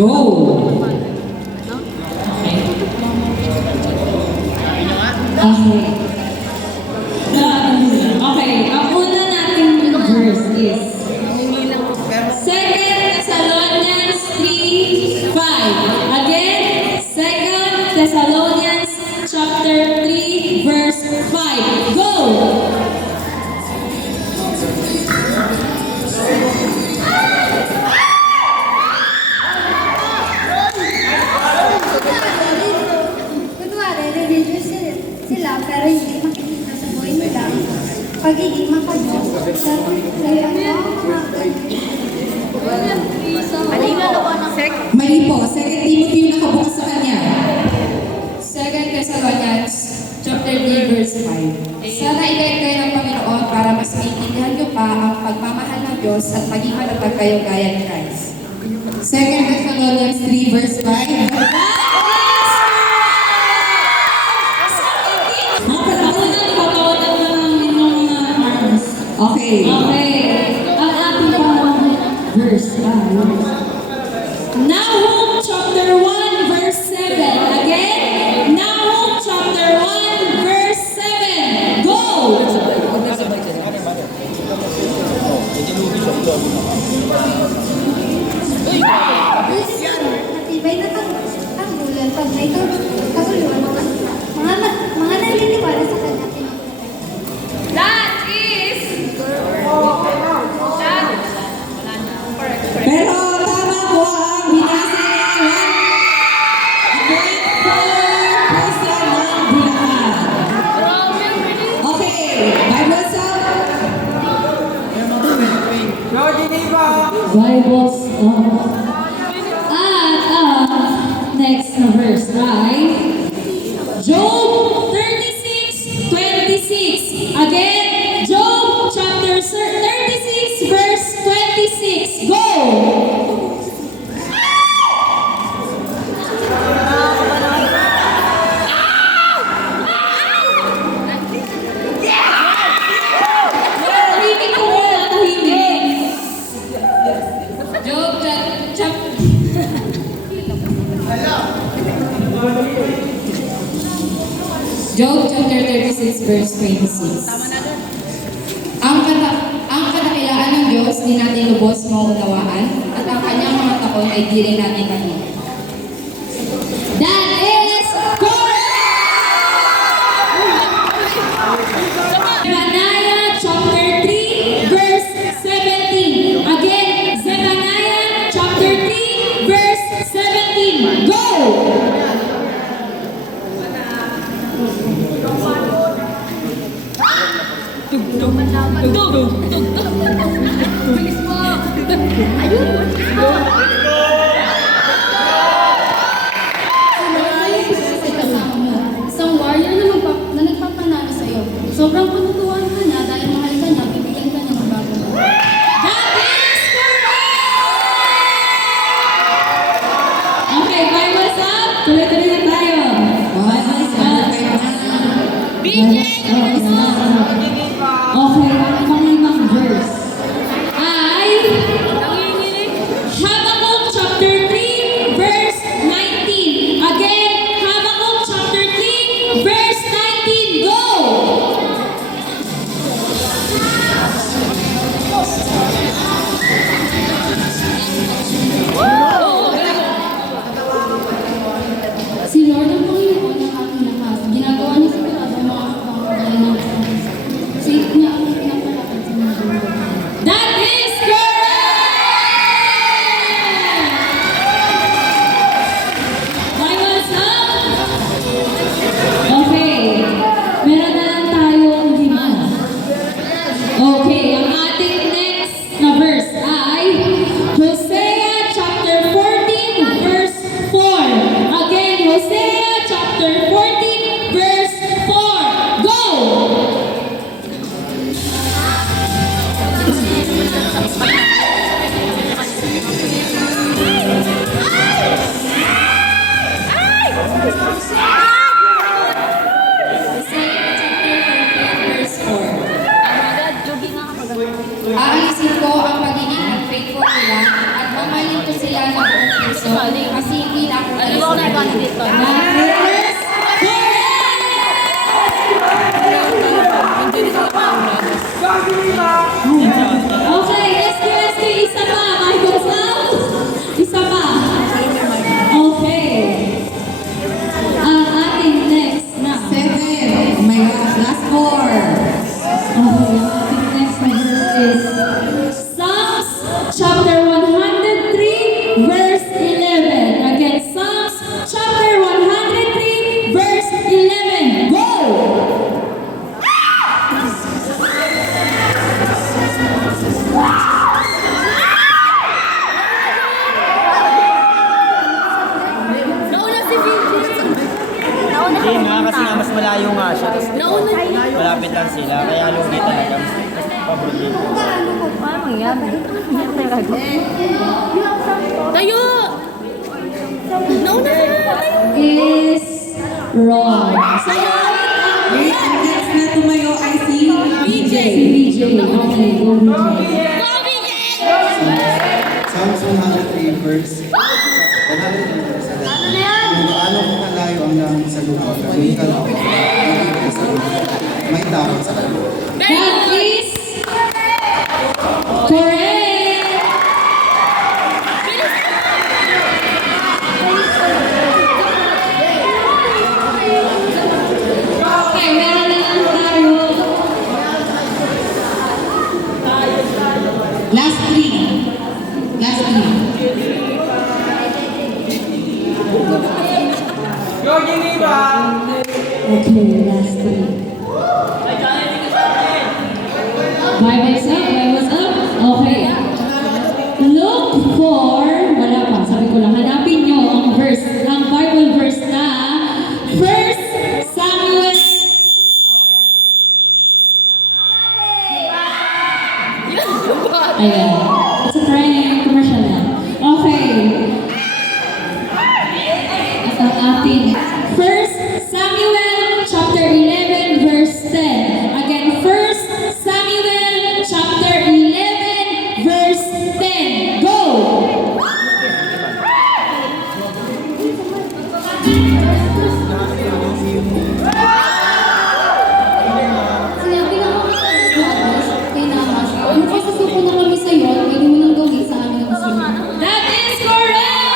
Go! Okay. Okay, ang una nating verse is 2 Thessalonians 3:5. Again, 2 Thessalonians chapter 3 verse 5. Go! Kunwari, religious sila, pero hindi makikita sa buhay nila. Pagiging makadiyos, kaya Mali po, 2 Timothy yung nakabukas sa kanya. 2 Thessalonians chapter 3 verse 5. Sana i-guide kayo ng Panginoon para mas maintindihan niyo pa ang pagmamahal ng Diyos at maging matatag kayo gaya ni Christ. 2 Thessalonians 3 verse 5. Okay. Okay, ang ating pang verse ay Nahum chapter 1 verse 7. Again, Nahum chapter 1 verse 7. Go! matibay na tanggulan pag may kaguluhan mga naniniwala sa kanya Pero tama po ang binasa ni Person ng Bulacan. Okay, Bibles up. Bibles on. At next na verse ay Job 36:26. Again, Job chapter 36 verse 26. Go! Tahimik ko muna, tahimik. Job chapter Job chapter 36 verse 26. Ang kadakilaan ng Diyos di natin lubos maunawaan at ang kanyang mga takon ay di rin natin makita. That is correct! Zephaniah chapter 3 verse 17. Again, Zephaniah chapter 3 verse 17. Go! isang warrior na nagpapanalo sa'yo. Sobrang punutuan ka na dahil mahal ka niya, bibigyan ka niya ng bago. That is correct! Okay, Bibles up. Tuloy-tuloy na tayo. Bibles up. Bibles up. Okay, ang panglimang verse ay Habakkuk chapter 3 verse 19. Again, Habakkuk chapter 3 verse 19. Go! Si Lord ang Panginoon ng aking lakas. Ginagawa niya sigurado ang mga kapangkagalan ng Diyos. Sa niya ang pinapalakad sa mga buhay. That is correct! Bibles up. Okay. Meron na lang tayong 5. Okay. Ang ating next na verse ay Hosea chapter 14 verse 4. Again, Hosea chapter 14 verse 4. Go! Aalisin ko ang pagiging unfaithful nila at mamahalin ko sila ng buong puso Jason kasi hindi na ako That is correct. Okay, SQ, isa pa. Michael's out. Isa pa. Okay. Ang ating next na. 7. Oh my gosh, last 4. Okay, ang ating next na verse is Psalms chapter 103 verse 11. Again, Psalms chapter 103 verse 11. Go! Hindi nga, kasi nga mas malayo nga siya. Tapos malapit lang sila, kaya lugi talaga. Paborito. Tayo! Nauna ka! Is wrong. So, Next na tumayo ay si BJ. Si BJ. Okay, go BJ. Psalms 103 verse 103 verse 11. Kung gaano mo kalayo ang langit sa lupa, gano'n ka lang sa lupa. May tao sa lupa. That is correct. Okay, meron na lang tayo. Last 3. Last 3. Okay, last three. Bible's up, Bible's up. Okay. Look for, wala pa, sabi ko lang, hanapin nyo ang verse, ang Bible verse na 1 Samuel. Ayan. It's a prank commercial na. Okay. At ang ating 1 Samuel chapter 11 verse 10. Again, 1 Samuel chapter 11 verse 10. Go! Sinabi na ako kay Namas, kung kasasuko na kami sa'yo, pwede mo nang gawin sa amin ang sunod. That is correct!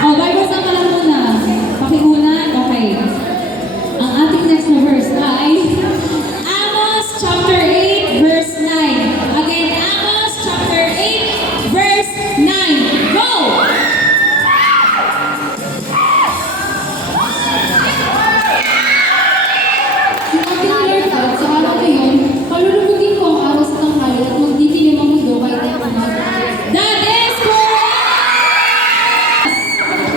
Oh, Bible sa ka lang muna. Pakiunan? Okay. Ang ating next na verse ay Amos chapter 8 verse 9. Again, Amos chapter 8 verse 9. Go! Sinabi ni Lord God, sa araw na yun, palulubugin ko ang araw sa tanghali at magdidilim ang mundo kahit ay umaga. That is correct!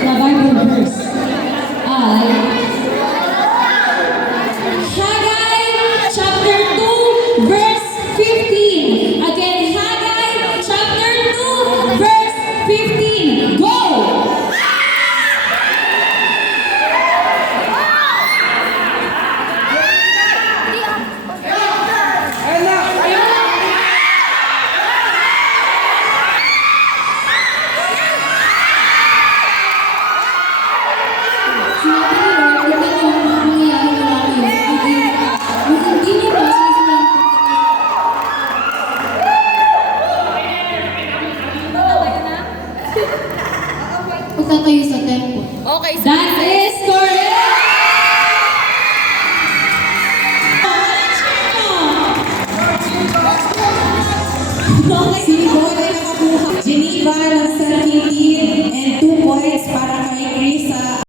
The Bible verse ay Haggai chapter 2 verse 15. Again, Haggai chapter 2 verse 15. Go! Sinabi ni Lord, tingnan niyo ang mga mangyayari na namin. Magdidilim pa sa isilang pagtatayo sa tempo. That is